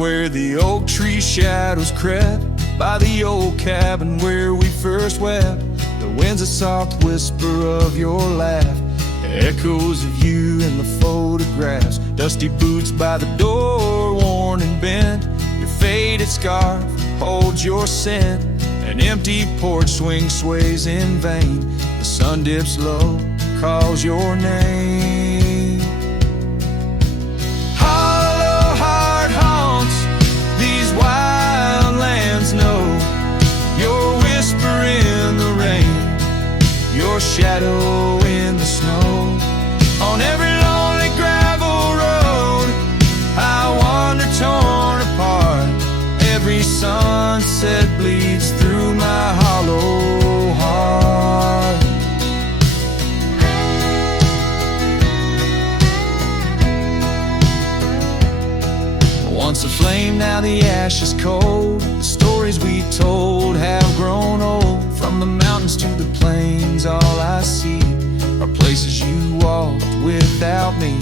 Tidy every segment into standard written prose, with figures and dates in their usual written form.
where the oak tree shadows crept, by the old cabin where we first wept. The wind's a soft whisper of your laugh, echoes of you in the photographs. Dusty boots by the door, worn and bent. Your faded scarf holds your scent. An empty porch swing sways in vain. The sun dips low, calls your name. Hollow heart haunts these wild lands know your whisper in the rain, your shadow in the snow. On every lonely gravel road I wander torn apart. Every sunset bleeds through my hollow heart. Once a flame, now the ash is cold. The stories we told have grown old. From the mountains to the plains, all I see are places you walked without me.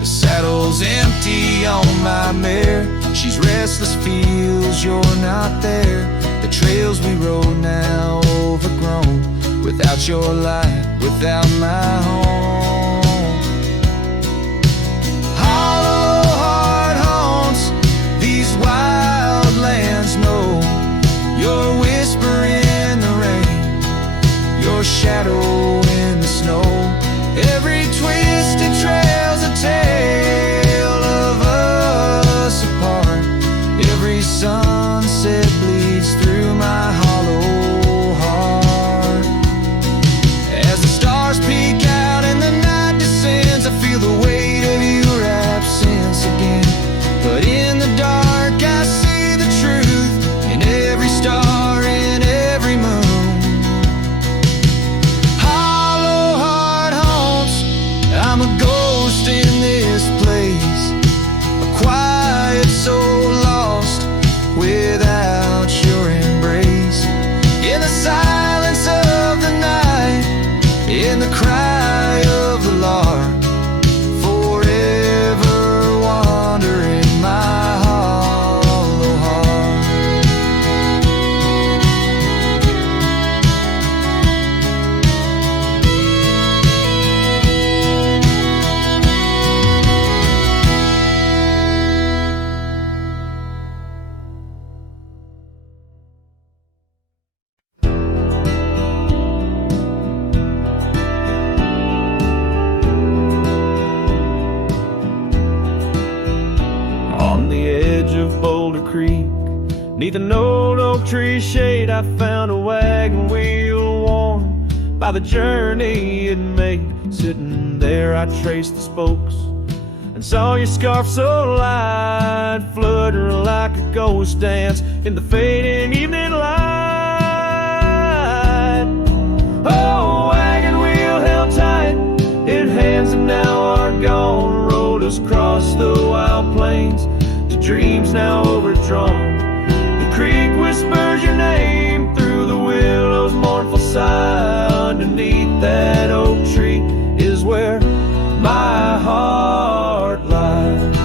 The saddle's empty on my mare. She's restless, feels you're not there. The trails we rode now overgrown. Without your light, without my home. Hollow heart haunts these wild lands know your whisper in the rain, your shadow in the snow. Every twisted trail's a tale of us apart. Every sunset bleeds through my hollow heart. As the stars peek out and the night descends, I feel the weight of your absence again. But in the dark I see the truth in every star, in every moon. Hollow heart haunts, I'm a ghost in this place, a quiet soul lost without your embrace. In the silence of the night, in the cry of the lark, forever wandering my hollow heart. On the edge of Boulder Creek, neath an old oak tree shade, I found a wagon wheel worn by the journey it made. Sitting there I traced the spokes and saw your scarf so light, flutter like a ghost dance in the fading evening light. Oh, wagon wheel held tight in hands that now are gone, rolled us across the wild plains to dreams now overdrawn. The creek whispers your name through the willow's mournful sigh. Underneath that oak tree is where my heart lies.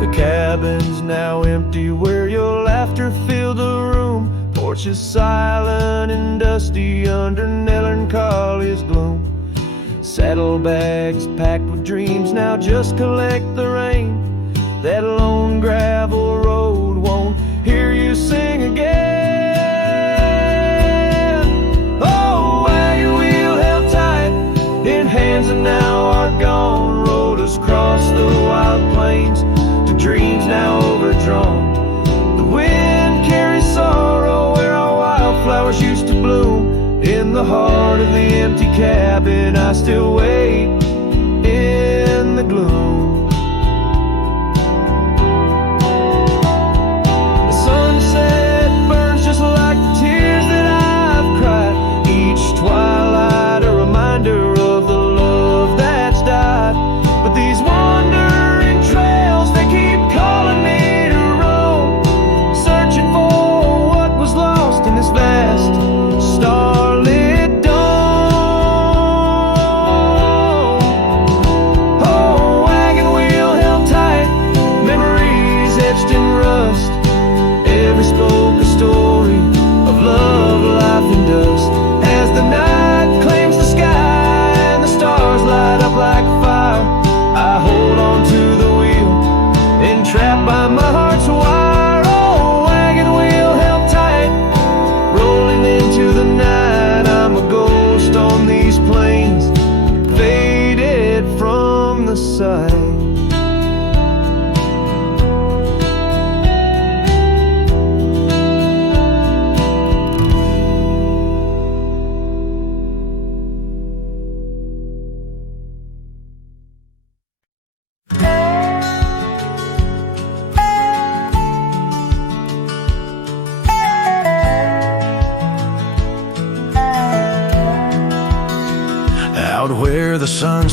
The cabin's now empty where your laughter filled the room. Porch is silent and dusty under melancholy's gloom. Saddlebags packed with dreams now just collect the rain. That lone gravel road won't hear you sing again. Oh, wagon wheel held tight in hands that now are gone, rolled us across the wild plains to dreams now overdrawn. The wind carries sorrow where our wildflowers used to bloom. In the heart of the empty cabin I still wait in the gloom. The sunset burns just like the tears that I've cried. Each twilight a reminder of the love that's died. But these wandering trails, they keep calling me to roam, searching for what was lost in this vast starlit dome. Oh,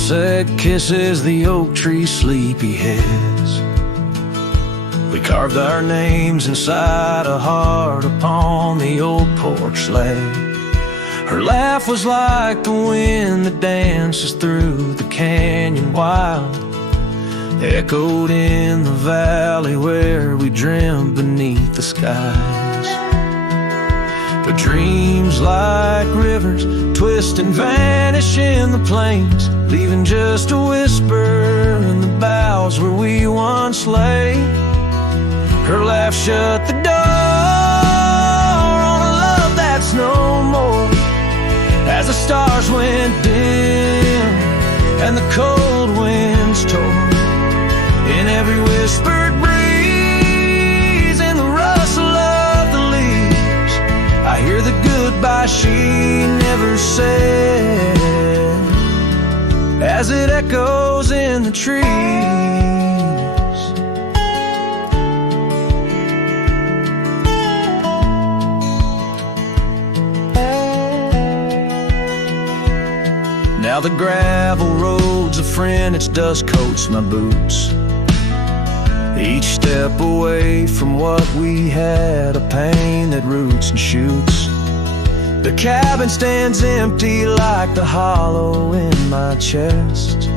sunset kisses the oak tree sleepy heads. We carved our names inside a heart upon the old porch slab. Her laugh was like the wind that dances through the canyon wild, echoed in the valley where we dreamed beneath the skies. But dreams like rivers twist and vanish in the plains, leaving just a whisper in the boughs where we once lay. Her laugh shut the door on a love that's no more, as the stars went dim and the cold winds tore. In every whispered breeze, in the rustle of the leaves, I hear the goodbye she never said, as it echoes in the trees. Now the gravel road's a friend, its dust coats my boots. Each step away from what we had, a pain that roots and shoots. The cabin stands empty like the hollow in my chest.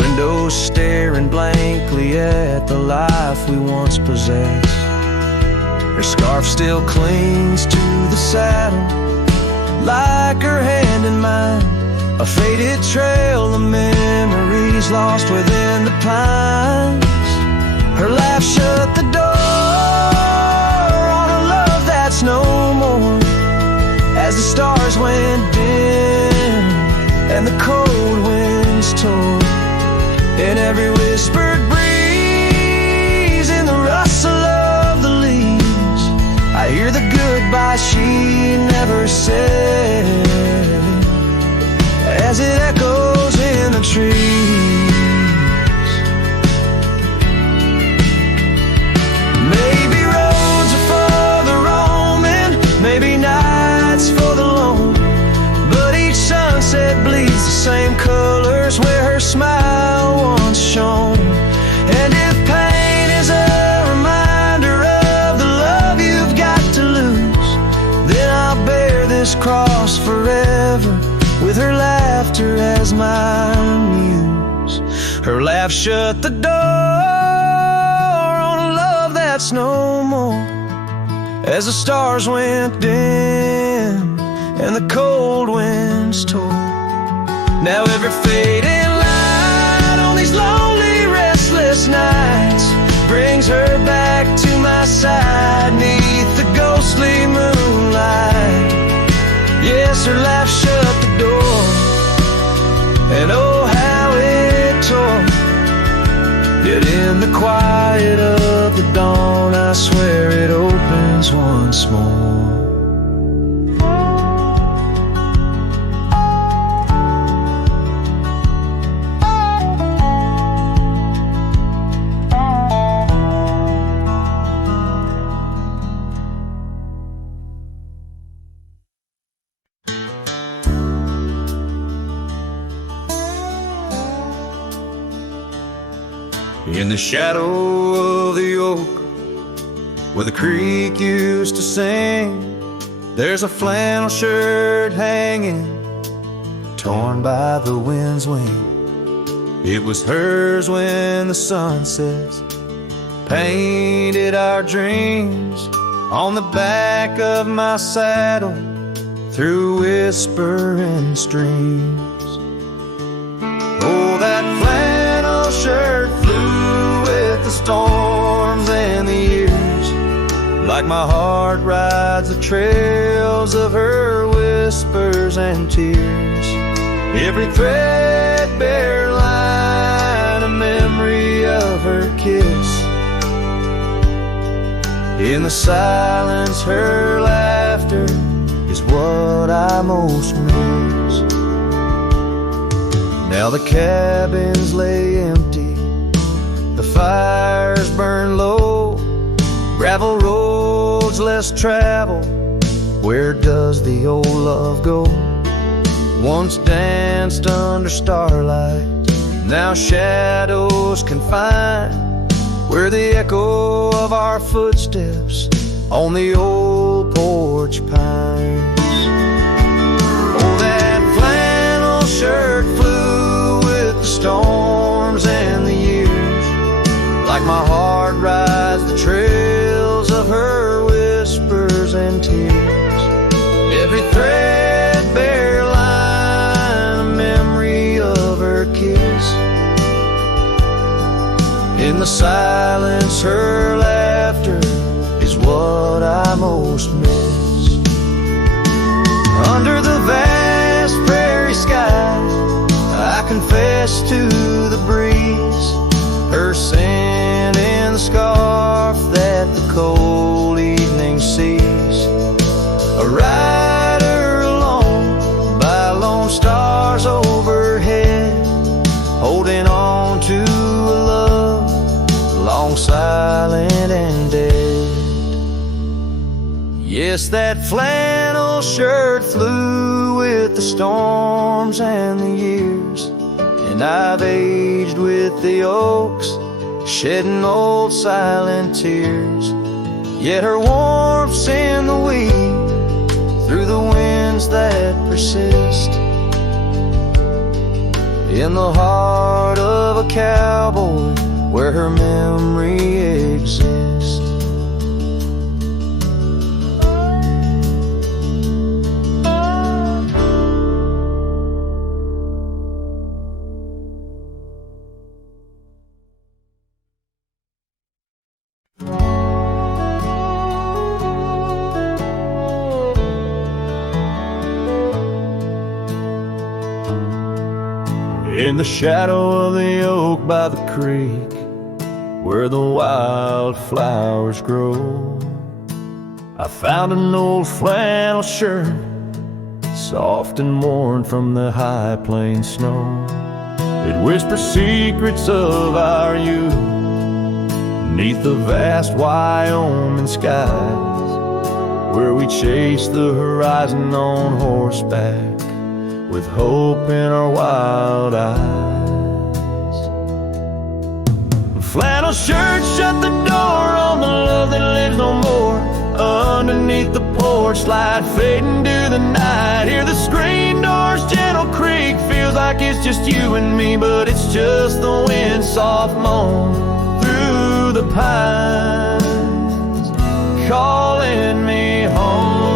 Windows staring blankly at the life we once possessed. Her scarf still clings to the saddle, like her hand in mine, a faded trail of memories lost within the pines. Her laugh shut the door on a love that's no more, as the stars went dim and the cold winds tore. In every whispered breeze, in the rustle of the leaves, I hear the goodbye she never said, as it echoes in the trees. Maybe roads are for the roaming, maybe nights for the lone, but each sunset bleeds the same colors where her smile once shone. And if pain is a reminder of the love you've got to lose, then I'll bear this cross forever with her laughter as my muse. Her laugh shut the door on a love that's no more, as the stars went dim and the cold winds tore. Now every fading light on these lonely, restless nights brings her back to my side neath the ghostly moonlight. Yes, her laugh shut the door, and oh how it tore. Yet in the quiet of the dawn, I swear it opens once more. In the shadow of the oak, where the creek used to sing, there's a flannel shirt hanging, torn by the wind's wing. It was hers when the sunsets painted our dreams on the back of my saddle through whispering streams. Oh, that flannel shirt flew with the storms and the years, like my heart rides the trails of her whispers and tears. Every threadbare line, a memory of her kiss. In the silence, her laughter is what I most miss. Now the cabins lay empty, the fires burn low, gravel roads less traveled. Where does the old love go? once danced under starlight, now shadows confine where the echo of our footsteps on the old porch pines. Oh, that flannel shirt flew with the storms and the years, like my heart rides the trails of her whispers and tears. Every threadbare line, a memory of her kiss. In the silence, her laughter is what I most miss. Under the vast prairie skies, I confess to the breeze, her scent in the scarf that the cold evening sees. A rider alone by lone stars overhead, holding on to a love long silent and dead. Yes, that flannel shirt flew with the storms and the years, and I've aged with the oaks, shedding old silent tears. Yet her warmth's in the wind, through the winds that persist, in the heart of a cowboy where her memory exists. In the shadow of the oak by the creek, where the wildflowers grow, I found an old flannel shirt, soft and worn from the high plains snow. It whispers secrets of our youth, neath the vast Wyoming skies, where we chased the horizon on horseback, with hope in our wild eyes. The flannel shirt shut the door on the love that lives no more. Underneath the porch light fading to the night, hear the screen door's gentle creak. Feels like it's just you and me, but it's just the wind soft moan through the pines, calling me home.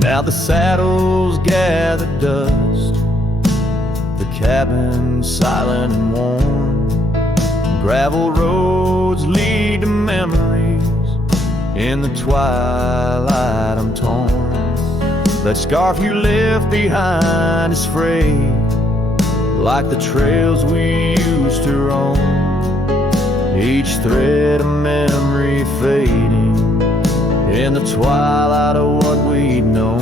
Now the saddles gather dust, the cabin silent and warm, gravel roads lead to memories. In the twilight I'm torn. That scarf you left behind is frayed, like the trails we used to roam, each thread a memory fading in the twilight of what we'd known.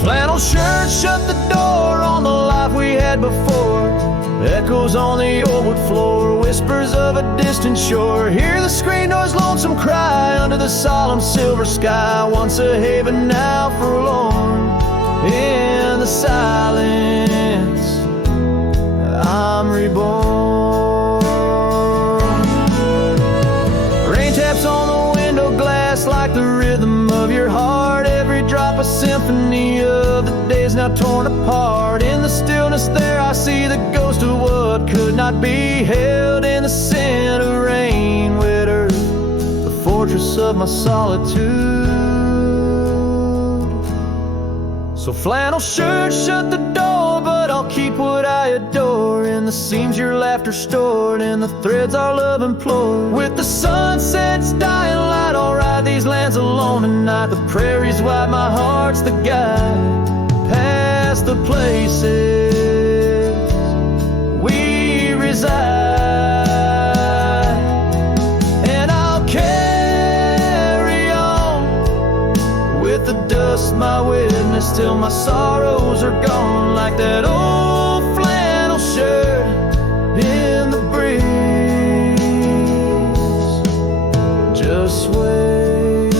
Flannel shirt shut the door on the life we had before. Echoes on the old wood floor, whispers of a distant shore. Hear the screen door's lonesome cry under the solemn silver sky. Once a haven, now forlorn. In the silence, I'm reborn. Rain taps on the window glass like the rhythm of your heart. Every drop a symphony of the days now torn apart. In the stillness there I see the ghost of what could not be held. In the scent of rain, wet earth, the fortress of my solitude. So flannel shirt shut the door, but I'll keep what I adore. In the seams your laughter stored, in the threads our love implored. With the sunset's dying light, I'll ride these lands alone tonight. The prairie's wide, my heart's the guide, past the places we reside. And I'll carry on with the dust my witness till my sorrows are gone, like that old flannel shirt in the breeze. ways,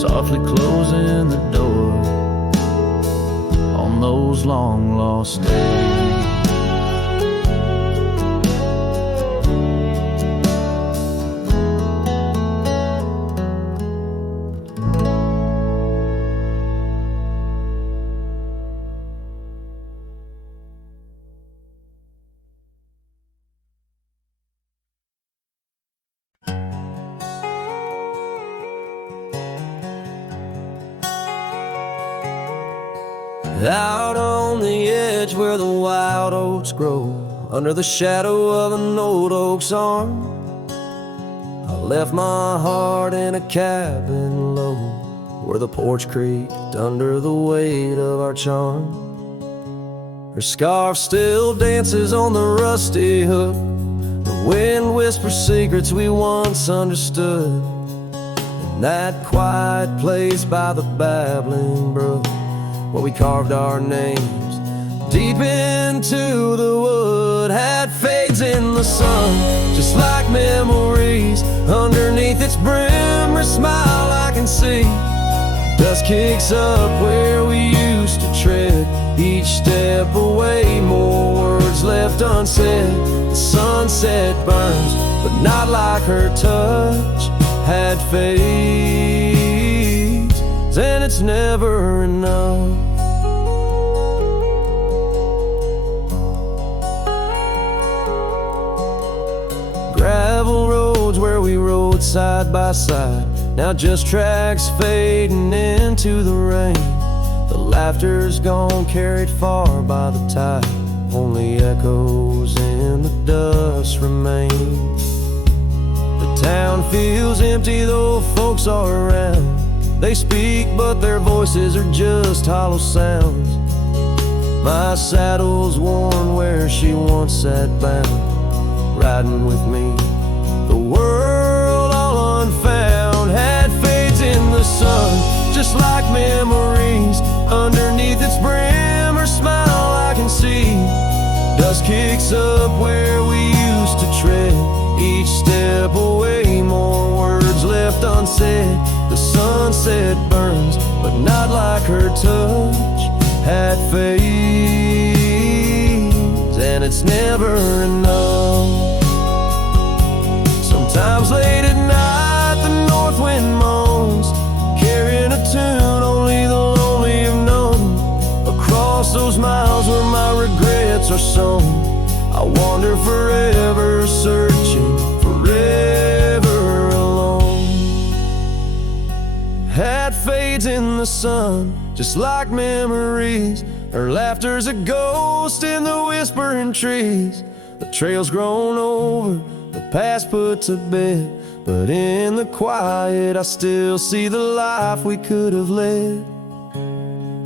softly closing the door on those long lost days. Out on the edge where the wild oats grow, under the shadow of an old oak's arm, I left my heart in a cabin low, where the porch creaked under the weight of our charm. Her scarf still dances on the rusty hook, the wind whispers secrets we once understood. In that quiet place by the babbling brook, where we carved our names deep into the wood, had fades in the sun, just like memories. Underneath its brim, her smile I can see. Dust kicks up where we used to tread, each step away, more words left unsaid. The sunset burns, but not like her touch had fades, and it's never enough. Gravel roads where we rode side by side, now just tracks fading into the rain. The laughter's gone, carried far by the tide, only echoes in the dust remain. The town feels empty though folks are around. They speak but their voices are just hollow sounds. My saddle's worn where she once sat bound, riding with me, the world all unfound, had fades in the sun, just like memories. Underneath its brim, her smile I can see. Dust kicks up where we used to tread, each step away, more words left unsaid. The sunset burns, but not like her touch had fades, and it's never enough. Sometimes late at night the north wind moans, carrying a tune only the lonely have known. Across those miles where my regrets are sown, I wander forever, searching, forever alone. Had fades in the sun, just like memories. Her laughter's a ghost in the whispering trees. The trail's grown over, the past put to bed, but in the quiet I still see the life we could have led.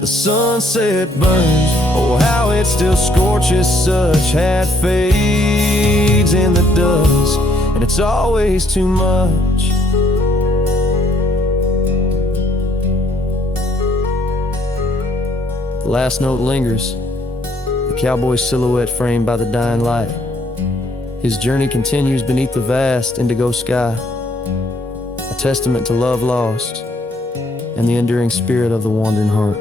The sunset burns, oh how it still scorches, such had fades in the dust, and it's always too much. The last note lingers, the cowboy's silhouette framed by the dying light. His journey continues beneath the vast indigo sky, a testament to love lost and the enduring spirit of the wandering heart.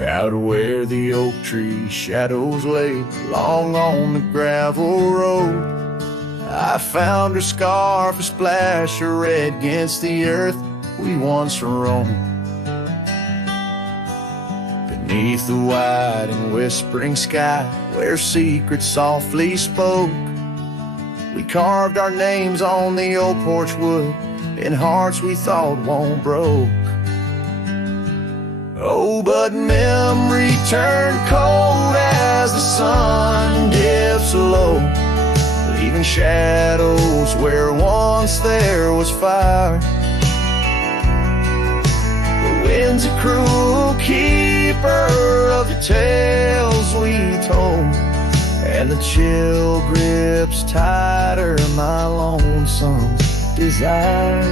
Out where the oak tree shadows lay long on the gravel road, I found her scarf, a splash of red against the earth we once roamed. Beneath the wide and whispering sky, where secrets softly spoke, we carved our names on the old porch wood in hearts we thought won't broke. Oh, but memory turned cold as the sun dips low, leaving shadows where once there was fire. The wind's a cruel key deeper of your tales we told, and the chill grips tighter my lonesome desire.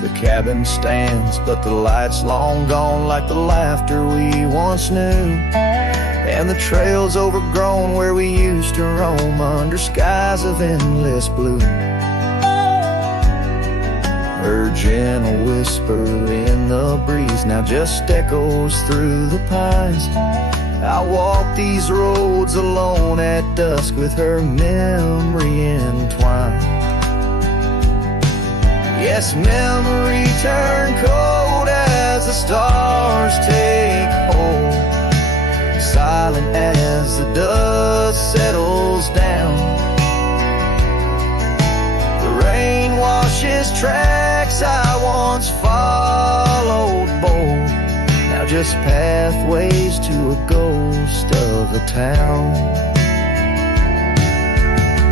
The cabin stands, but the light's long gone, like the laughter we once knew, and the trail's overgrown where we used to roam under skies of endless blue. Her gentle whisper in the breeze now just echoes through the pines. I walk these roads alone at dusk with her memory entwined. Yes, memory turn cold as the stars take hold, silent as the dust settles down. The rain washes tracks I once followed bold, now just pathways to a ghost of a town.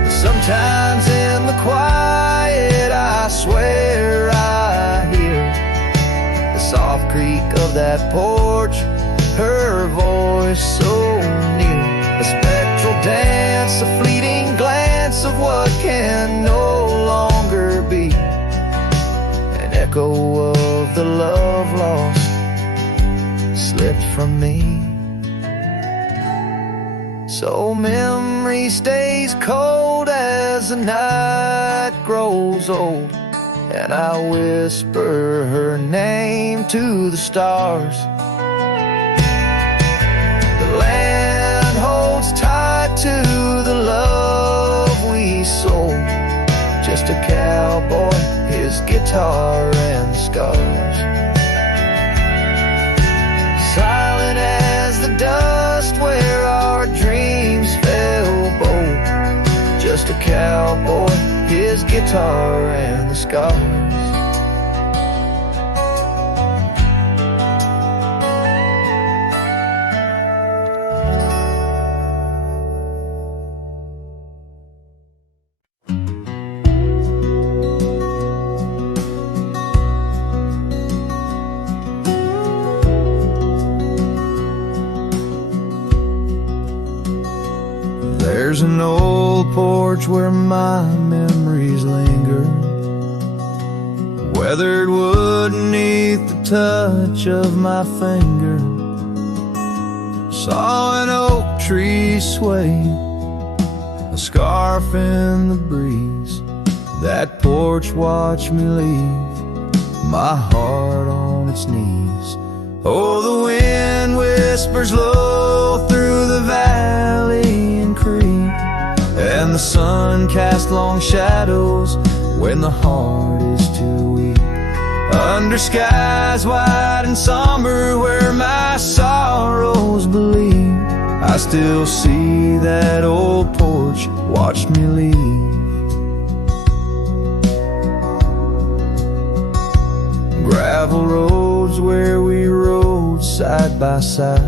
Sometimes in the quiet I swear I hear the soft creak of that porch, her voice so near, a spectral dance, a fleeting glance of what can no longer be, an echo of the love lost slipped from me. So memory stays cold as the night grows old, and I whisper her name to the stars. The land holds tight to the love we sold, just a cowboy, his guitar and scars. Silent as the dust where our dreams fell bold, just a cowboy, his guitar and the scars. There's an old porch where my memories linger, weathered wood beneath the touch of my finger. Saw an oak tree sway, a scarf in the breeze. That porch watched me leave, my heart on its knees. Oh, the wind whispers low through the valley and creek, and the sun casts long shadows when the heart is too weak. Under skies wide and somber where my sorrows bleed, I still see that old porch watch me leave. Gravel roads where we rode side by side,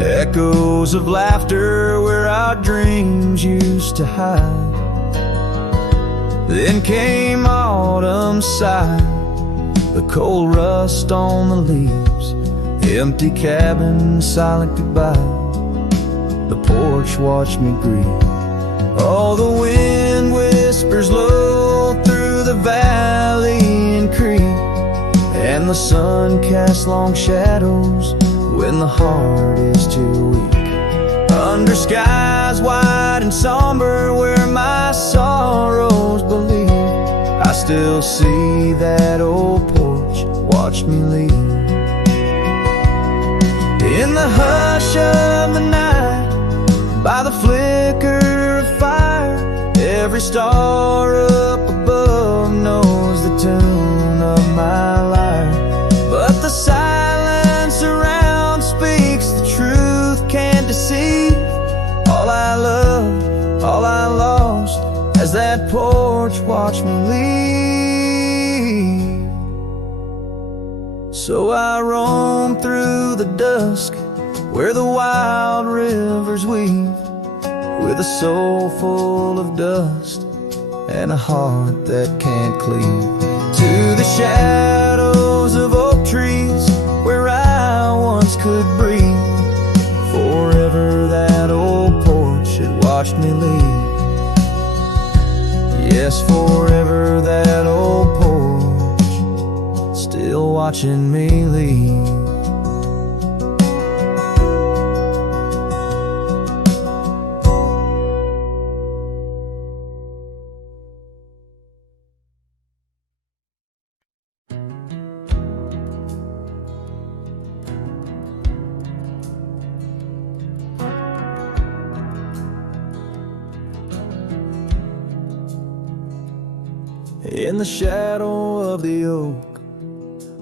echoes of laughter where our dreams used to hide. Then came autumn sigh, the cold rust on the leaves, empty cabin, silent goodbye. The porch watched me grieve. Oh, the wind whispers low through the valley and creek, and the sun casts long shadows when the heart is too weak. Under skies wide and somber where my sorrows believe, I still see that old porch watch me leave. In the hush of the night, by the flicker of fire, every star up above knows the tune of my lyre. But the silence around speaks the truth, can't deceive. All I loved, all I lost, as that porch watched me leave. So I roam through the dusk where the wild rivers weave, with a soul full of dust and a heart that can't cleave. To the shadows of oak trees where I once could breathe. Forever that old porch had watched me leave. Yes, forever that old porch still watching me leave. In the shadow of the oak,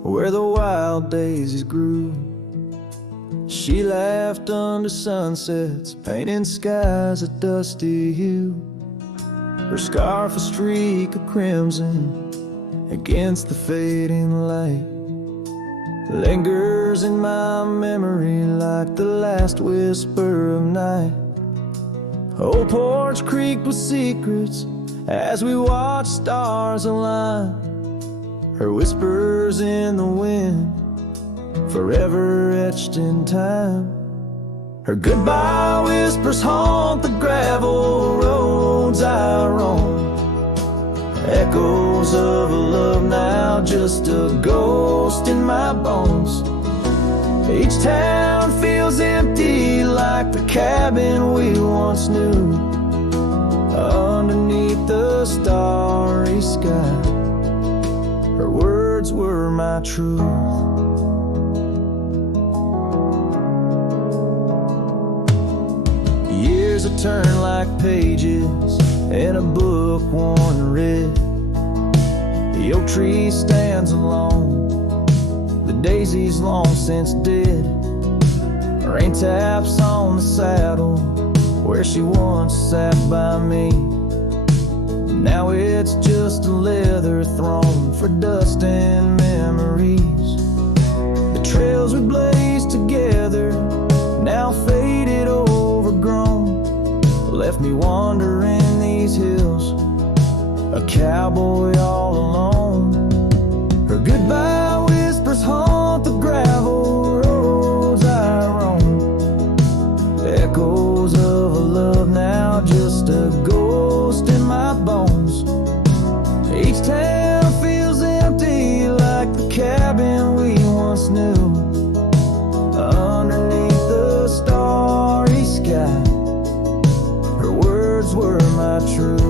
where the wild daisies grew, she laughed under sunsets, painting skies a dusty hue. Her scarf a streak of crimson against the fading light lingers in my memory like the last whisper of night. Old porch creaked with secrets as we watch stars align, her whispers in the wind, forever etched in time. Her goodbye whispers haunt the gravel roads I roam, echoes of a love now just a ghost in my bones. Each town feels empty like the cabin we once knew, underneath the starry sky. Her words were my truth. Years have turned like pages in a book worn red. The oak tree stands alone, the daisy's long since dead. Rain taps on the saddle where she once sat by me. Now it's just a leather throne for dust and memories. The trails we blazed together, now faded, overgrown, left me wandering these hills, a cowboy all alone. Her goodbye whispers haunt the gravel roads I roam, echoes of a love now just a ghost in my bones. Each town feels empty like the cabin we once knew, underneath the starry sky. Her words were my truth.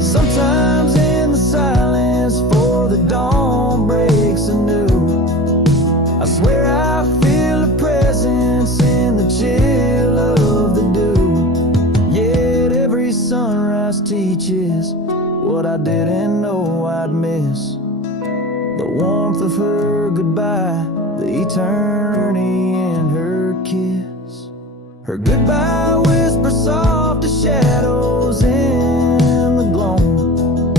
Sometimes in the silence before the dawn breaks anew, I swear I feel a presence in the chill of the dew. Yet every sunrise teaches what I didn't know I'd miss, the warmth of her goodbye, the eternity in her kiss. Her goodbye whispers soft as shadows in the gloam,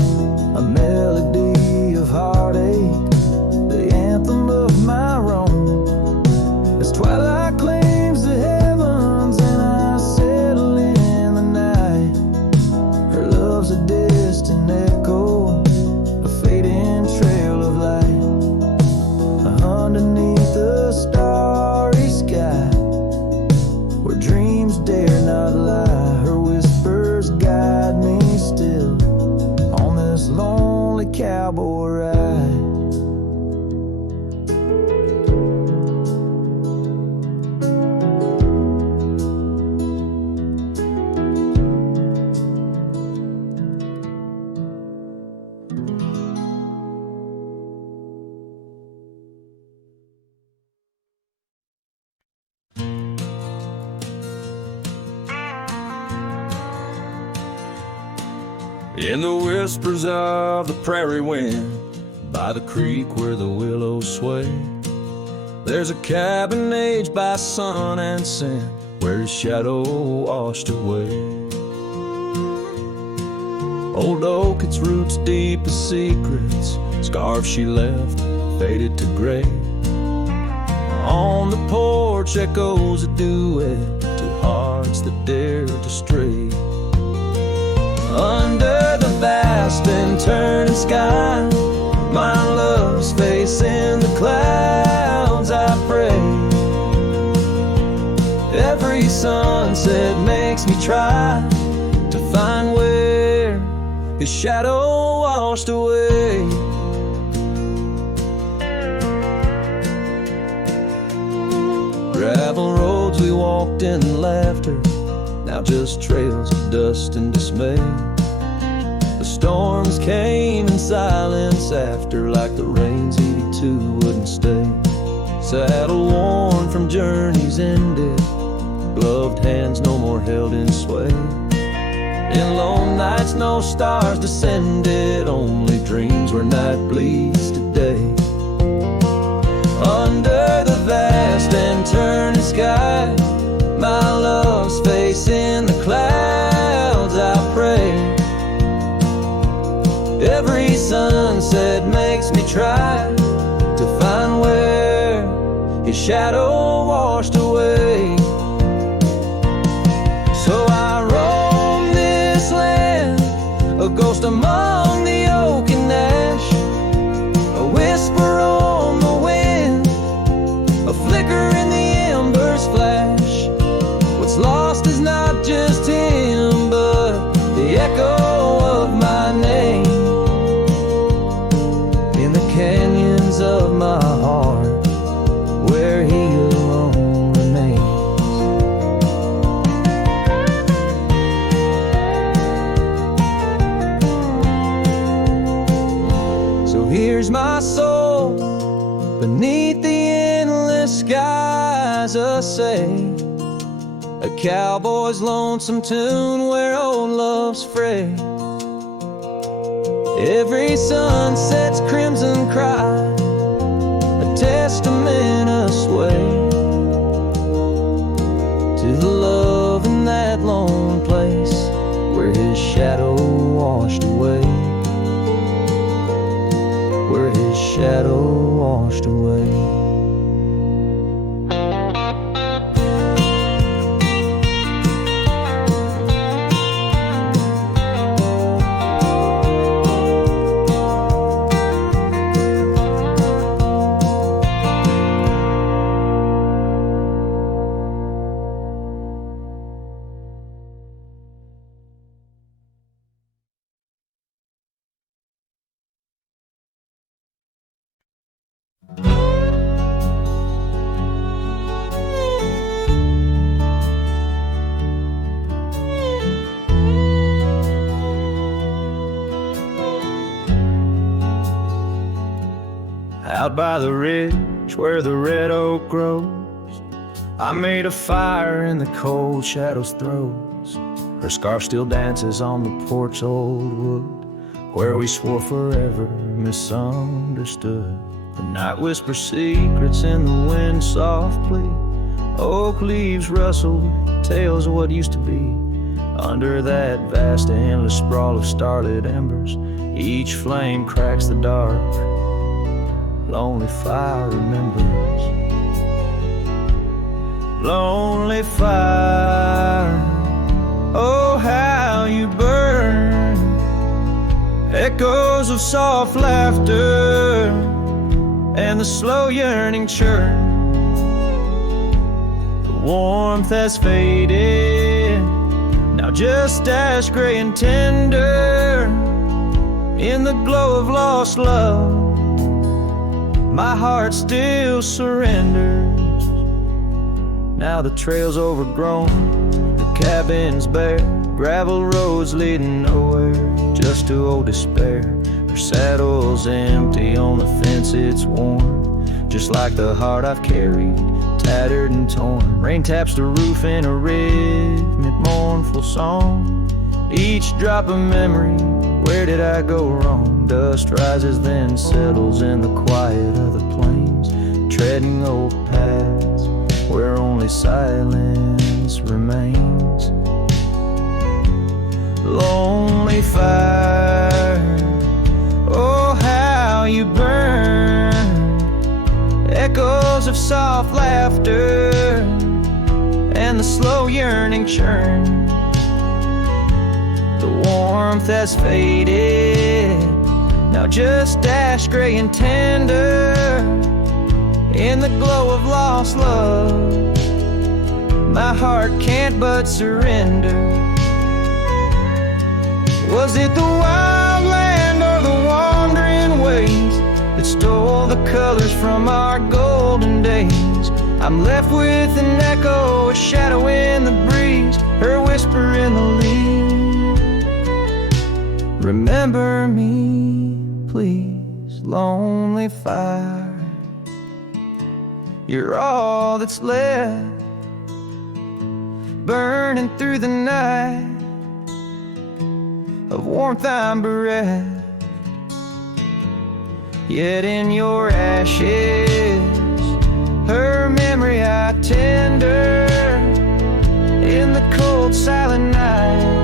a melody of heartache, the anthem of my roam. As twilight claims the heavens and I settle in the night, her love's a distant echo, a fading trail of light, underneath the starry sky, where dreams dare not lie. Her whispers guide me still on this lonely cowboy ride. In the whispers of the prairie wind, by the creek where the willows sway, there's a cabin aged by sun and sand, where his shadow washed away. Old oak, its roots deep as secrets, scarf she left, faded to gray. On the porch echoes a duet to hearts that dare to stray. Under the vast and turning sky, my love's facing the clouds. I pray every sunset makes me try to find where his shadow washed away. Gravel roads we walked in laughter, now just trails of dust and dismay. The storms came in silence after, like the rains 82 wouldn't stay. Saddle worn from journeys ended, gloved hands no more held in sway. In lone nights no stars descended, only dreams where night bleeds today. Under the vast and turning sky, my love's facing the clouds. I pray every sunset makes me try to find where his shadow washed away. So I roam this land, a ghost among the oak and ash, a whisper on the wind, a flicker in the embers flash. What's lost is not just him, but the echo of my name in the canyons of my heart, where he alone remains. So here's my soul beneath the endless skies, a say, a cowboy's lonesome tune where old love's fray. Every sunset's crimson cry, a testament, a sway to the love in that lone place where his shadow washed away, where his shadow washed away. Out by the ridge where the red oak grows, I made a fire in the cold shadow's throes. Her scarf still dances on the porch old wood, where we swore forever misunderstood. The night whispers secrets in the wind softly, oak leaves rustle, tales of what used to be. Under that vast endless sprawl of starlit embers, each flame cracks the dark, lonely fire remembers. Lonely fire, oh how you burn. Echoes of soft laughter and the slow yearning churn. The warmth has faded, now just ash gray and tender. In the glow of lost love, my heart still surrenders. Now the trail's overgrown, the cabin's bare, gravel roads leading nowhere, just to old despair. Her saddle's empty, on the fence it's worn, just like the heart I've carried, tattered and torn. Rain taps the roof in a rhythmic mournful song, each drop of memory, where did I go wrong? Dust rises then settles in the quiet of the plains, treading old paths where only silence remains. Lonely fire, oh how you burn. Echoes of soft laughter and the slow yearning churn. the warmth has faded, now just ash gray and tender. In the glow of lost love, my heart can't but surrender. Was it the wild land or the wandering ways that stole the colors from our golden days? I'm left with an echo, a shadow in the breeze, her whisper in the leaves. Remember me, please, lonely fire. You're all that's left, burning through the night, of warmth I'm bereft. Yet in your ashes, her memory I tender. In the cold silent night,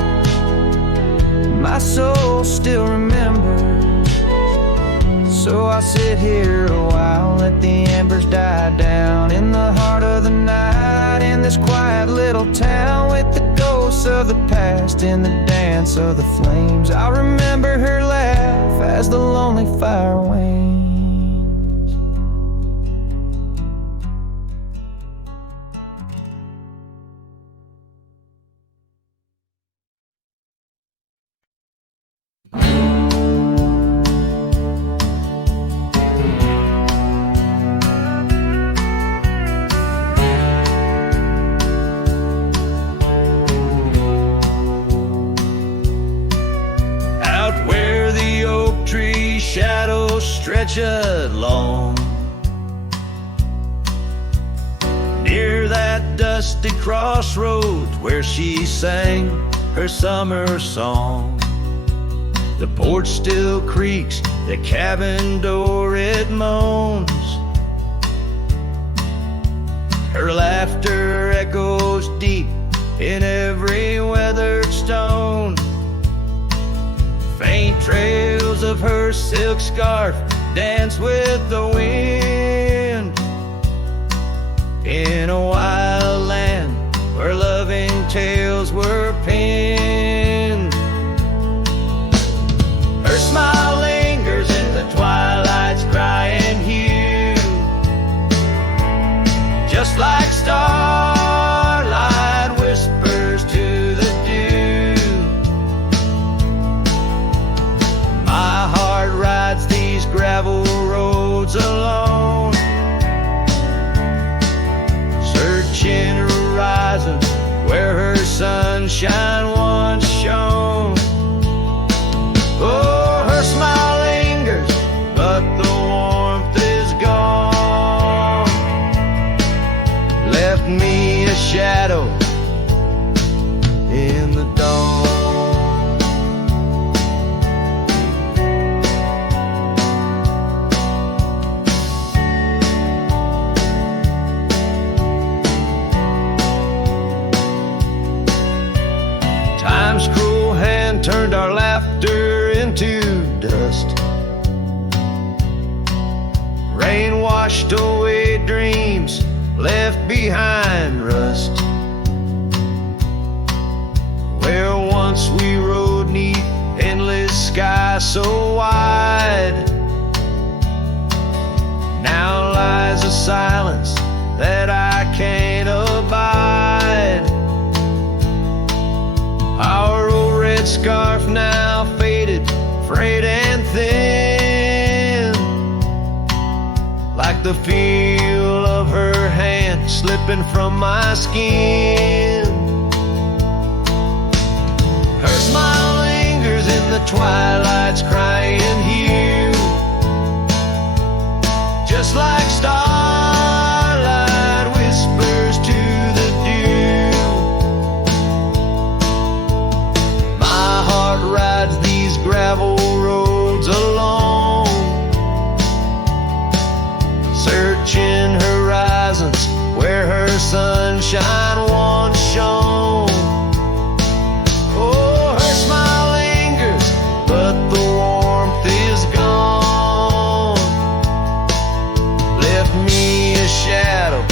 my soul still remembers. So I sit here a while, let the embers die down in the heart of the night, in this quiet little town, with the ghosts of the past in the dance of the flames. I remember her laugh as the lonely fire wanes. Shadows stretch along near that dusty crossroads where she sang her summer song. The porch still creaks, the cabin door it moans. Her laughter echoes deep in every weathered stone. Faint trails of her silk scarf dance with the wind in a wild land where loving tales were penned. Her smile lingers in the twilight's crying hue, just like starlight whispers to the dew. My heart rides these gravel roads alone, searching horizons where her sunshine once shone. Oh, her smile lingers, but the warmth is gone. Left me a shadow in the dawn. Time's cruel hand turned our laughter into dust. Rain washed away dreams, left behind rust. Where once we rode 'neath endless sky so wide, now lies a silence that I can't abide. Our old red scarf now faded, frayed and thin, like the feel of her hand slipping from my skin. Her smile lingers in the twilight's crying hue, just like starlight whispers to the dew. My heart rides these gravel roads alone, searching horizons where her sunshine once shone. Oh, her smile lingers, but the warmth is gone. Left me a shadow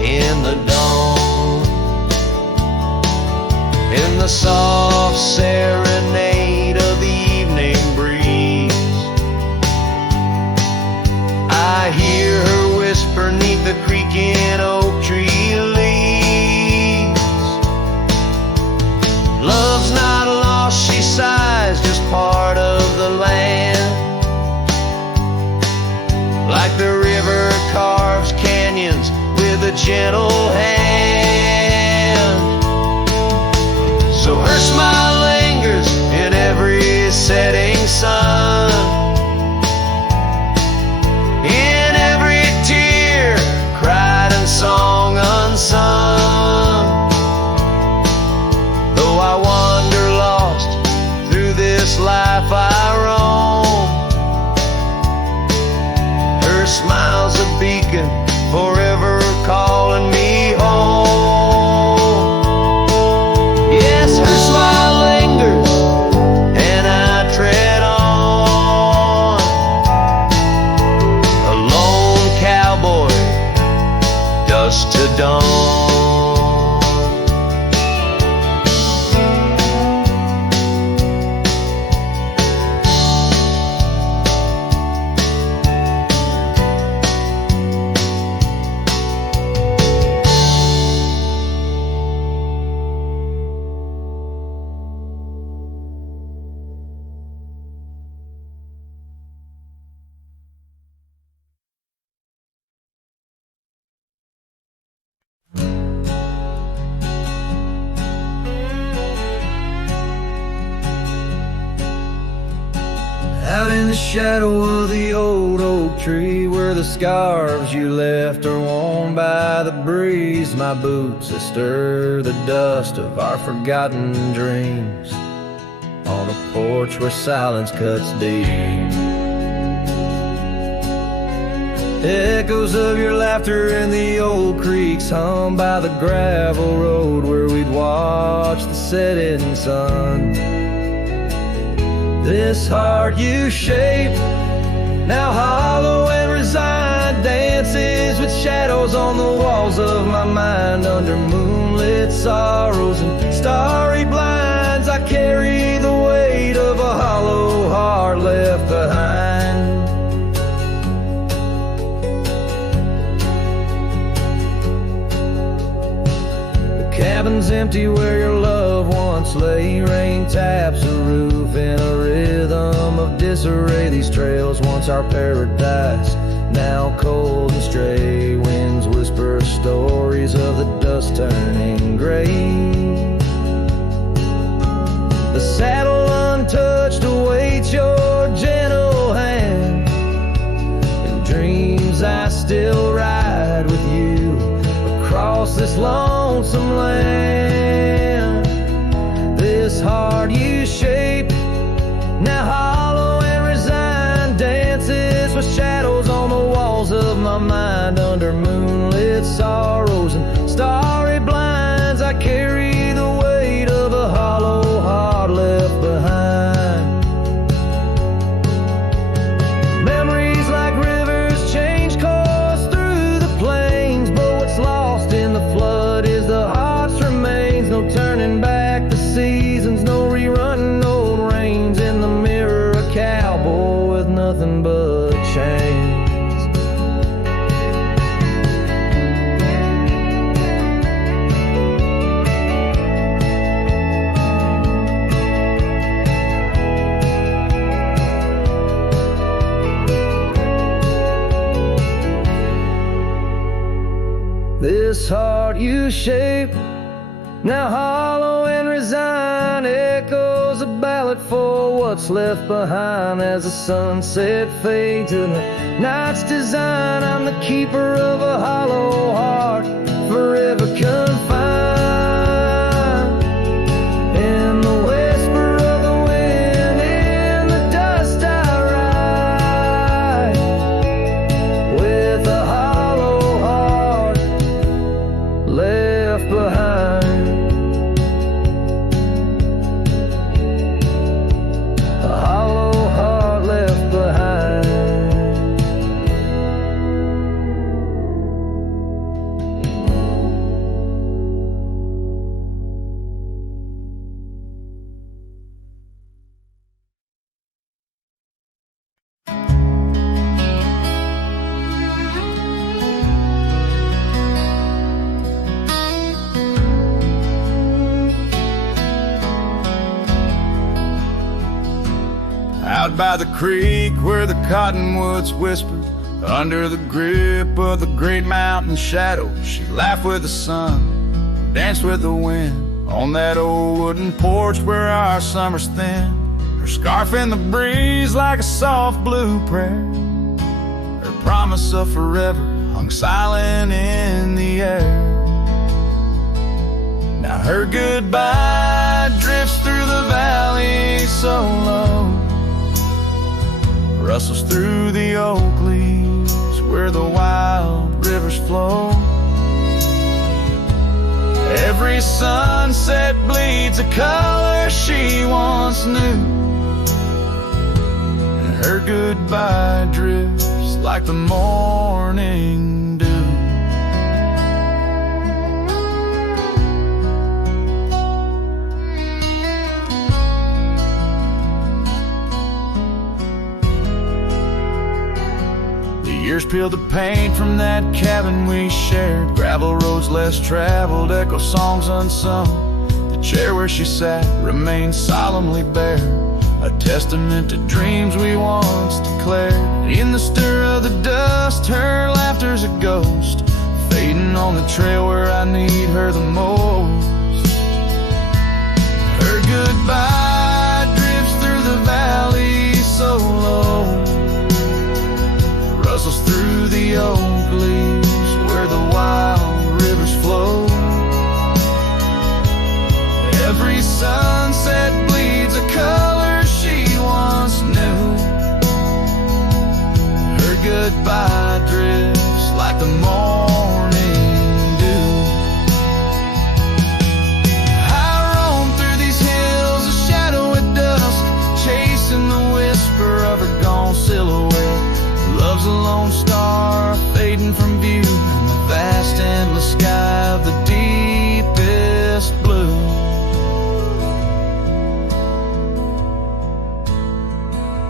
in the dawn, in the soft the creaking oak tree leaves. Love's not lost, she sighs, just part of the land. Like the river carves canyons with a gentle hand. So her smile lingers in every setting sun, in every tear cried and song unsung. Though I wander lost through this life I roam, her smile's a beacon forever calling me home. Yes, her smile lingers and I tread on, a lone cowboy, dusk to dawn. Out in the shadow of the old oak tree, where the scarves you left are worn by the breeze, my boots that stir the dust of our forgotten dreams, on a porch where silence cuts deep. Echoes of your laughter in the old creeks hum by the gravel road where we'd watch the setting sun. This heart you shaped, now hollow and resigned, dances with shadows on the walls of my mind. Under moonlit sorrows and starry blinds, I carry the weight of a hollow heart left behind. The cabin's empty where your love once lay. Rain taps the roof in a rhythm of disarray. These trails once our paradise, now cold and stray. Winds whisper stories of the dust turning gray. The saddle untouched awaits your gentle hand. In dreams I still ride with you across this lonesome land. This heart you shaped, now hollow and resigned, dances with shadows on the walls of my mind. Under moonlit sorrows and starry blinds, I carry the weight of a hollow heart left behind. Memories like rivers change course through the plains, but what's lost in the flood is the heart's remains. No turning back the seasons, no rerunning old reins. In the mirror a cowboy with nothing but chains. This heart you shaped, now hollow and resigned, echoes a ballad for what's left behind. As the sunset fades in the night's design, I'm the keeper of a hollow heart, forever confined. In the whisper of the wind, in the dust I ride, with a hollow heart left behind. A hollow heart left behind. Out by the creek where the cottonwoods whisper, under the grip of the great mountain shadow, she laughed with the sun, danced with the wind, on that old wooden porch where our summer's thin. Her scarf in the breeze like a soft blue prayer, her promise of forever hung silent in the air. Now her goodbye drifts through the valley so low, rustles through the oak leaves where the wild rivers flow. Every sunset bleeds a color she once knew, and her goodbye drifts like the morning dew. Years peeled the paint from that cabin we shared, gravel roads less traveled, echo songs unsung. The chair where she sat remains solemnly bare, a testament to dreams we once declared. In the stir of the dust, her laughter's a ghost, fading on the trail where I need her the most. Her goodbye drifts through the valley so low, rustles through the oak leaves where the wild rivers flow. Every sunset bleeds a color she once knew, her goodbye drifts like the morning dew. I roam through these hills, a shadow at dusk, chasing the whisper of her gone silhouette. Love's a lone star fading from view in the vast endless sky of the deepest blue.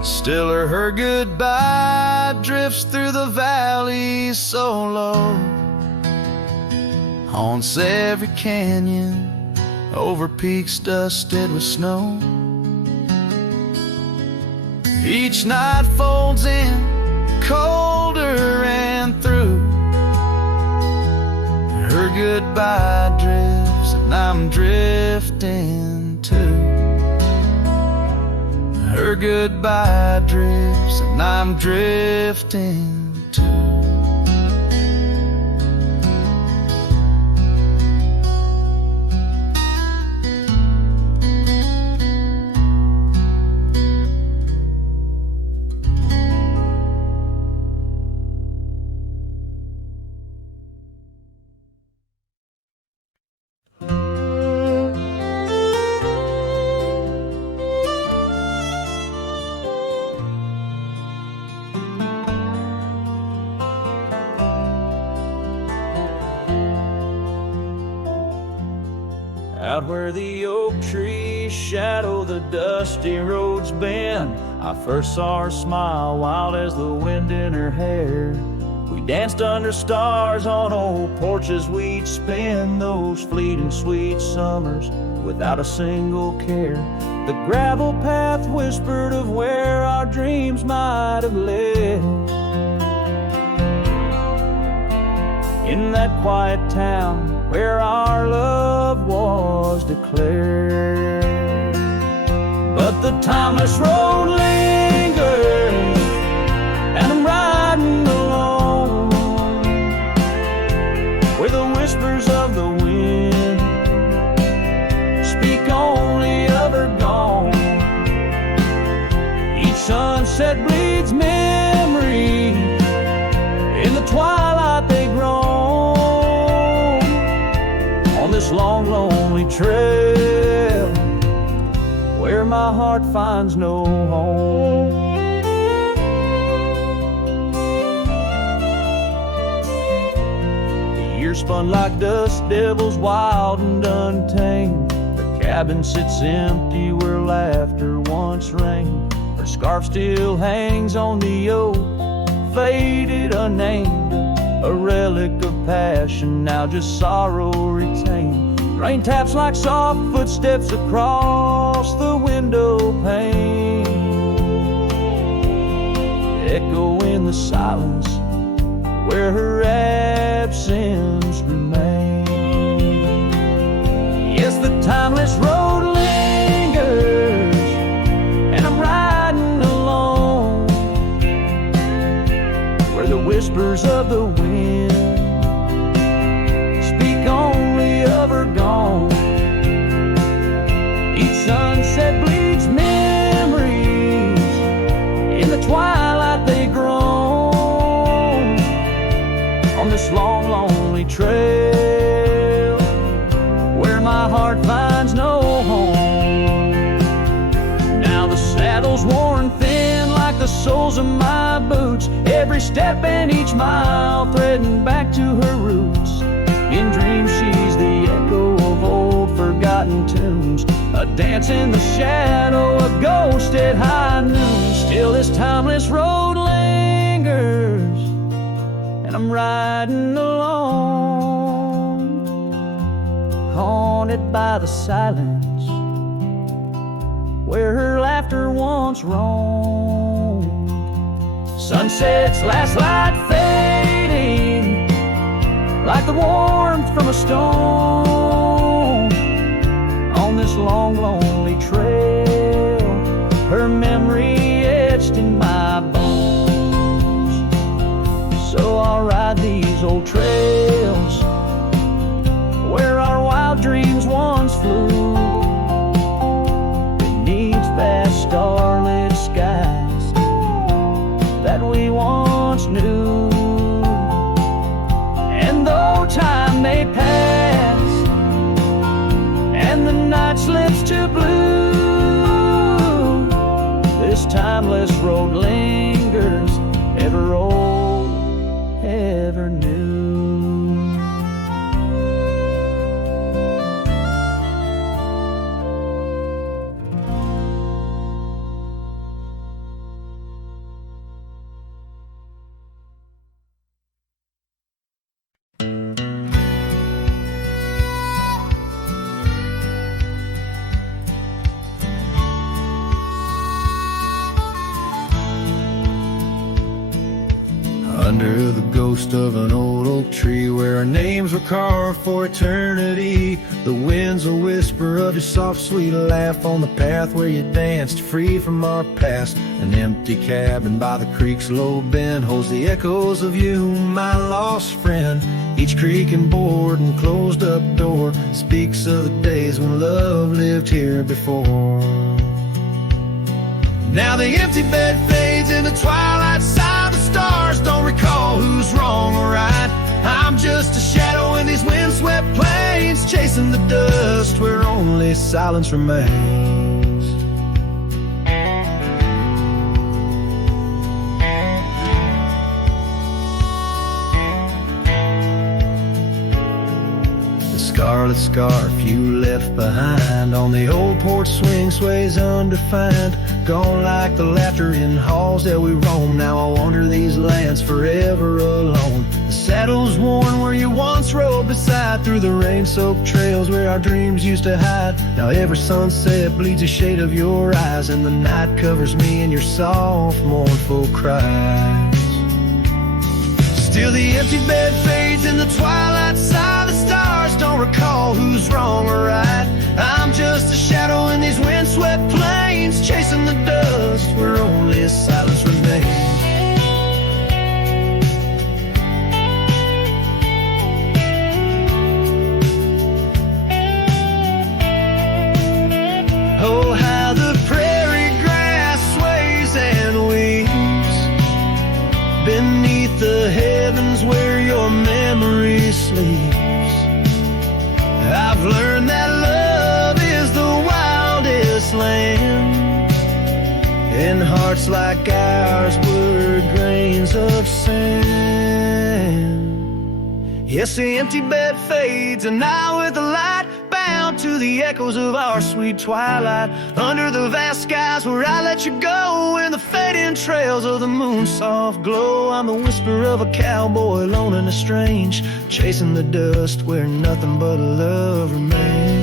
Still her goodbye drifts through the valley so low, haunts every canyon, over peaks dusted with snow. Each night folds in colder and through, her goodbye drifts and I'm drifting too. Her goodbye drifts and I'm drifting too. Out where the oak trees shadow the dusty roads bend, I first saw her smile wild as the wind in her hair. We danced under stars on old porches, we'd spend those fleeting sweet summers without a single care. The gravel path whispered of where our dreams might have led. In that quiet town where our love was declared. But the timeless road lingers, and I'm riding alone, where the whispers of the wind speak only of her gone. Each sunset bleeds memory, in the twilight they groan, on this long lonely trail where my heart finds no home. The years spun like dust devils, wild and untamed. The cabin sits empty where laughter once reigned. Her scarf still hangs on the oak, faded, unnamed, a relic of passion, now just sorrow retained. Rain taps like soft footsteps across the window pane. echo in the silence where her absence remains. Yes, the timeless road lingers, and I'm riding alone where the whispers of the wind speak only of her gone. Each sunset bleeds memories, in the twilight they groan on this long, lonely trail where my heart finds no home. Now the saddle's worn thin like the soles of my boots, every step and each mile threading back to her roots. In dreams she's the echo of old forgotten tunes, a dance in the shadow, a ghost at high noon. Still this timeless road lingers, and I'm riding alone, haunted by the silence where her laughter once roamed. Sunset's last light fading like the warmth from a stone on this long, lonely trail, her memory etched in my bones. So I'll ride these old trails where our wild dreams once flew, beneath vast starlit skies that we once knew. And though time may pass and the night slips to blue, this timeless road lingers, ever old, ever new. Under the ghost of an old oak tree where our names were carved for eternity, the wind's a whisper of your soft sweet laugh on the path where you danced free from our past. An empty cabin by the creek's low bend holds the echoes of you, my lost friend. Each creaking board and closed up door speaks of the days when love lived here before. Now the empty bed fades in the twilight side, the stars don't recall who's wrong or right. I'm just a shadow in these windswept plains, chasing the dust where only silence remains. The scarlet scarf you left behind on the old porch swing sways undefined, gone like the laughter in halls that we roam. Now I wander these lands forever alone. The saddle's worn where you once rode beside, through the rain-soaked trails where our dreams used to hide. Now every sunset bleeds a shade of your eyes, and the night covers me in your soft, mournful cries. Still the empty bed fades in the twilight side, the stars don't recall who's wrong or right. I'm just a shadow in these windswept plains, chasing the dust where only silence remains. Oh, how the prairie grass sways and weeps beneath the heavens where your memory sleeps. I've learned that love is the wildest land, and hearts like ours were grains of sand. Yes, the empty bed fades, and I with the light bound to the echoes of our sweet twilight, under the vast skies where I let you go, in the fading trails of the moon's soft glow. I'm the whisper of a cowboy, lone and estranged, chasing the dust where nothing but love remains.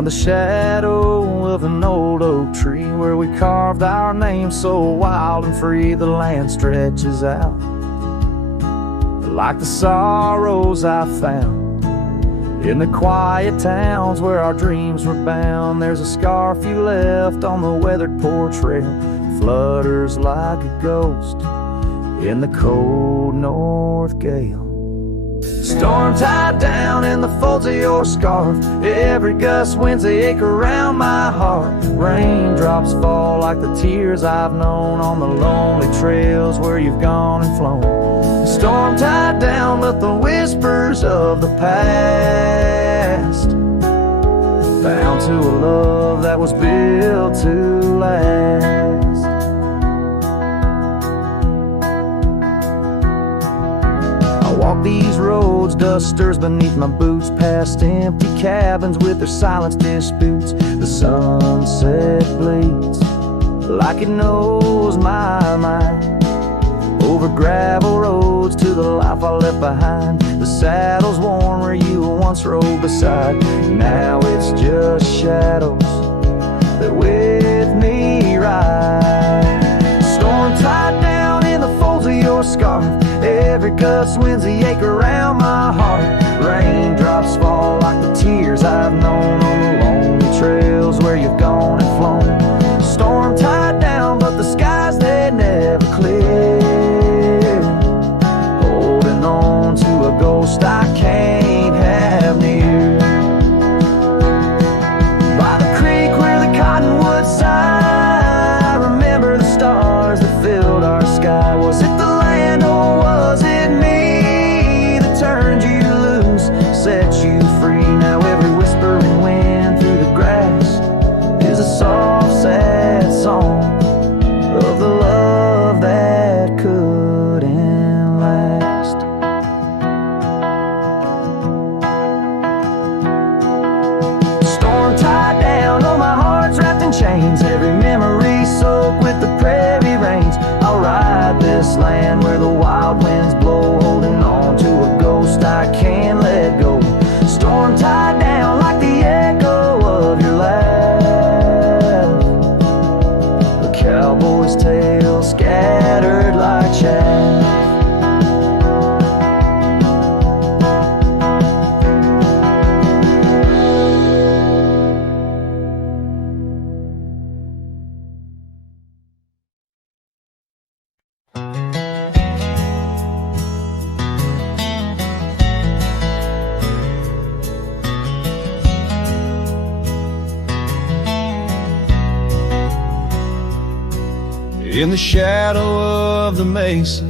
on the shadow of an old oak tree where we carved our name so wild and free. The land stretches out like the sorrows I found in the quiet towns where our dreams were bound. There's a scarf you left on the weathered porch rail, flutters like a ghost in the cold north gale. Storm tied down in the folds of your scarf, every gust winds ache around my heart. Raindrops fall like the tears I've known on the lonely trails where you've gone and flown. Storm tied down, but the whispers of the past, bound to a love that was built to last. Walk these roads, dusters beneath my boots, past empty cabins with their silence disputes. The sunset bleeds like it knows my mind, over gravel roads to the life I left behind. The saddle's worn where you once rode beside, now it's just shadows that with me ride. Storm tied down in the folds of your scarf, every gust winds the ache around my heart. Raindrops fall like the tears I've known on the lonely trails where you've gone and flown. Storm tied down, but the skies they never clear, holding on to a ghost I can't have near. By the creek where the cottonwoods sigh, I remember the stars that filled our sky. Was it the land or was it me that turned you loose, set you free? Now every whispering wind through the grass is a soft, sad song of the love that couldn't last. Storm tied down, oh my heart's wrapped in chains, every memory soaked with the prairie rains. I'll ride this land where the wild winds blow, holding on to a ghost I can't let go. Storm tied down like the echo of your laugh, a cowboy's tale scattered like chaff. In the shadow of the mesa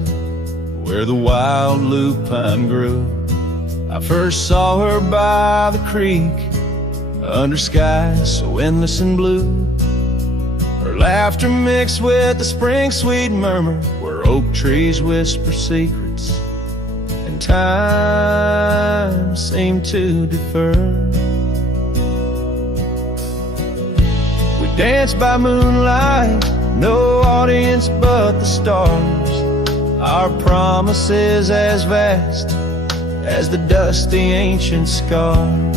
where the wild lupine grew, I first saw her by the creek under skies so endless and blue. Her laughter mixed with the spring sweet murmur where oak trees whisper secrets and time seemed to defer. We danced by moonlight, no audience but the stars, our promises as vast as the dusty ancient scars.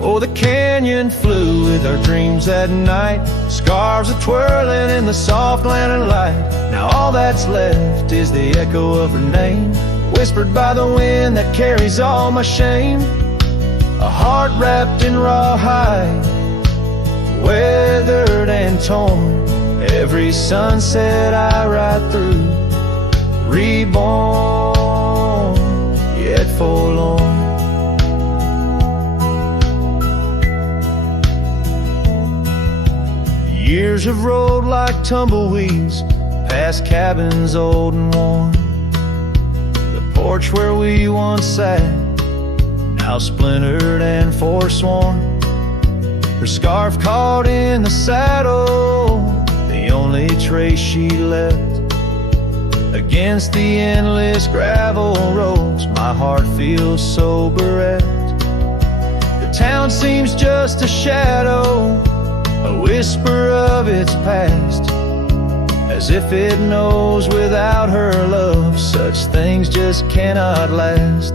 Oh, the canyon flew with our dreams that night, scarves are twirling in the soft lantern light. Now all that's left is the echo of her name, whispered by the wind that carries all my shame. A heart wrapped in rawhide, weathered and torn, every sunset I ride through, reborn yet forlorn. Years have rolled like tumbleweeds past cabins old and worn. The porch where we once sat, now splintered and forsworn. Her scarf caught in the saddle, the only trace she left. Against the endless gravel roads, my heart feels so bereft. The town seems just a shadow, a whisper of its past, as if it knows without her love such things just cannot last.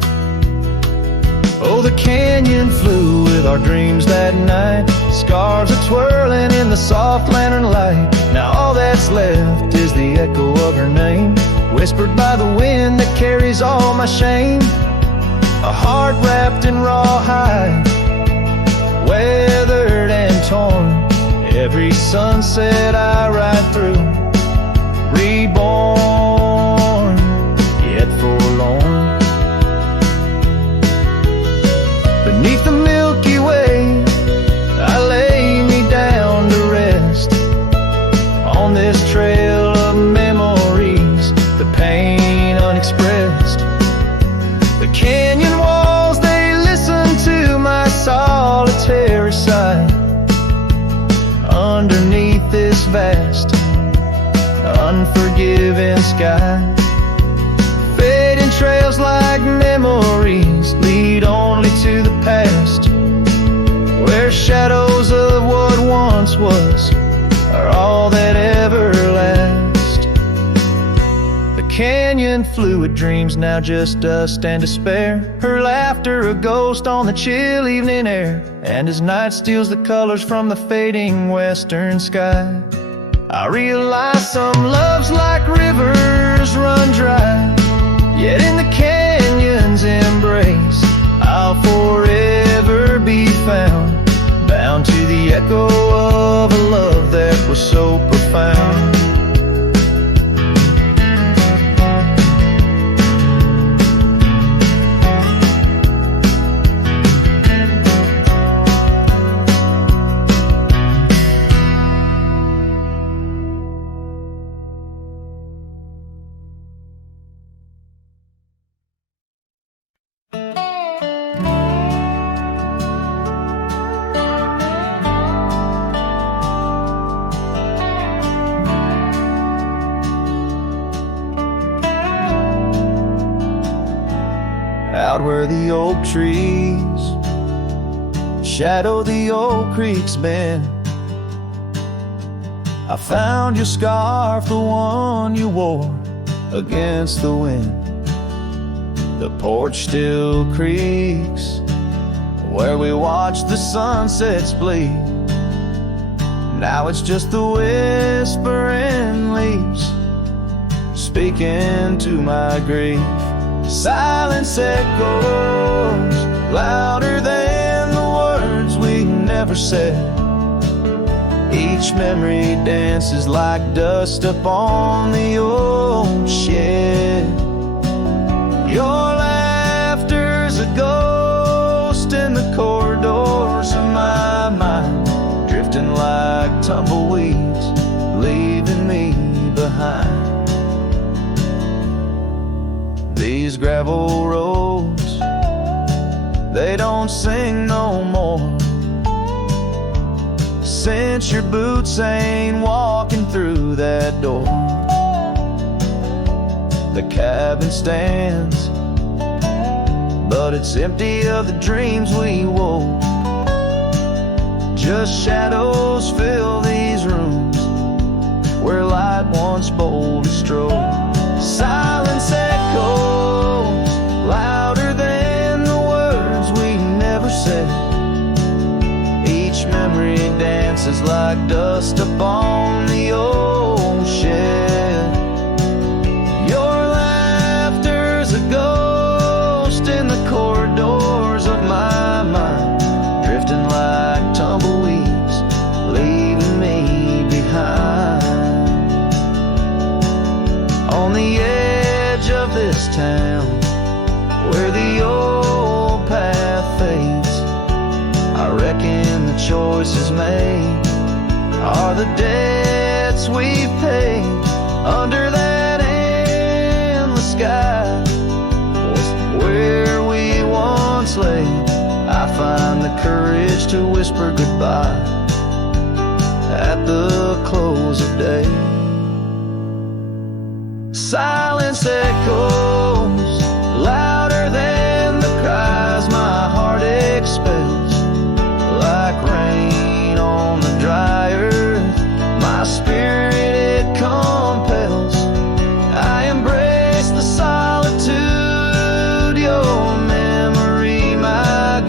Oh, Oh, the canyon flew with our dreams that night. Scarves are twirling in the soft lantern light. Now all that's left is the echo of her name, whispered by the wind that carries all my shame. A heart wrapped in rawhide, weathered and torn. Every sunset I ride through, reborn, yet forlorn. Beneath the Milky Way, I lay me down to rest on this trail of memories, the pain unexpressed. The canyon walls, they listen to my solitary sigh. Underneath this vast, unforgiving sky, fading trails like memories lead only to the past, where shadows of what once was are all that ever last. The canyon flew with dreams, now just dust and despair. Her laughter a ghost on the chill evening air. And as night steals the colors from the fading western sky, I realize some loves like rivers run dry. Yet in the canyon's embrace, I'll forever be found, bound to the echo of a love that was so profound. Out where the oak trees shadow the old creek's bend, I found your scarf, the one you wore against the wind. The porch still creaks where we watched the sunsets bleed. Now it's just the whispering leaves speaking to my grief. Silence echoes louder than the words we never said. Each memory dances like dust upon the old shed. Your laughter's a ghost in the corridors of my mind, drifting like tumbleweeds, leaving me behind. These gravel roads, they don't sing no more, since your boots ain't walking through that door. The cabin stands, but it's empty of the dreams we wove. Just shadows fill these rooms where light once boldly strode. Silence echoes louder than the words we never said. Each memory dances like dust upon the old shed. Your laughter's a ghost in the corridors of my mind, drifting like tumbleweeds, leaving me behind. On the edge of this town, where the old path fades, I reckon the choices made are the debts we've paid. Under that endless sky was where we once lay. I find the courage to whisper goodbye at the close of day. Silence echoes louder than the cries my heart expels, like rain on the dry earth. My spirit it compels. I embrace the solitude, your memory my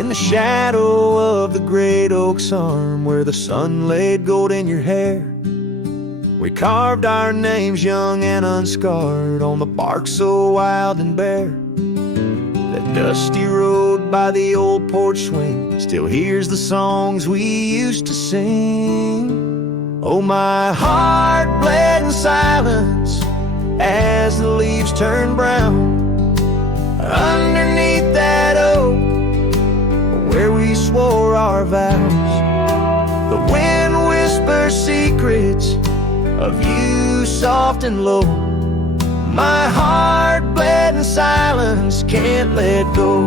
in the shadow of the great oak's arm, where the sun laid gold in your hair. We carved our names young and unscarred on the bark so wild and bare. That dusty road by the old porch swing still hears the songs we used to sing. Oh, my heart bled in silence as the leaves turned brown underneath that oak where we swore our vows. The wind whispers secrets of you soft and low. My heart bled in silence, can't let go.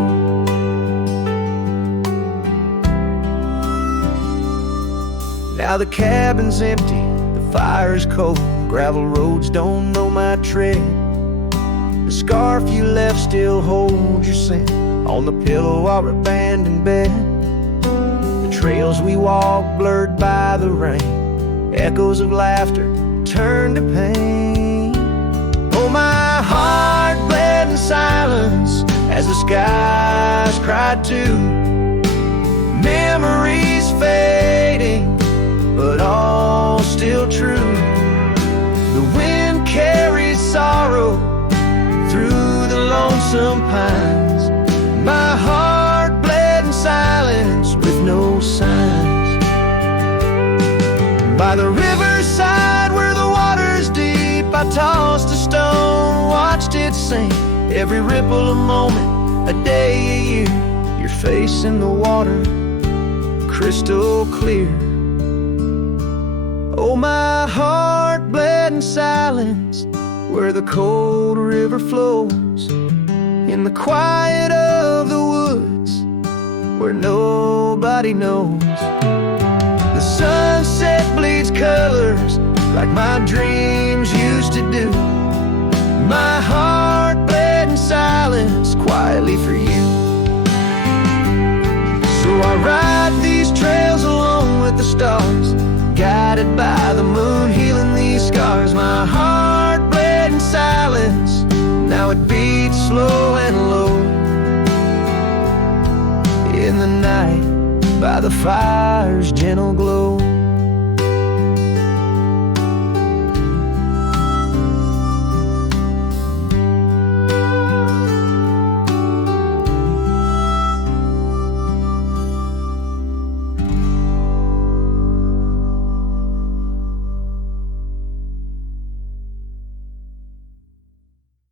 Now the cabin's empty, the fire's cold, gravel roads don't know my tread. The scarf you left still holds your scent on the pillow of our abandoned bed. The trails we walked blurred by the rain, echoes of laughter turned to pain. Oh, my heart bled in silence as the skies cried too. Memories fading, but all still true. The wind carries sorrow through the lonesome pines. My heart bled in silence with no signs. By the riverside where the water's deep, I tossed a stone, watched it sink. Every ripple a moment, a day, a year. Your face in the water, crystal clear. Oh, my heart bled in silence where the cold river flows, in the quiet of the woods where nobody knows. The sunset bleeds colors like my dreams used to do. My heart bled in silence quietly for you. So I ride these trails alone with the stars, guided by the moon, healing these scars. My heart bled in silence, now it beats slow and low. In the night, by the fire's gentle glow.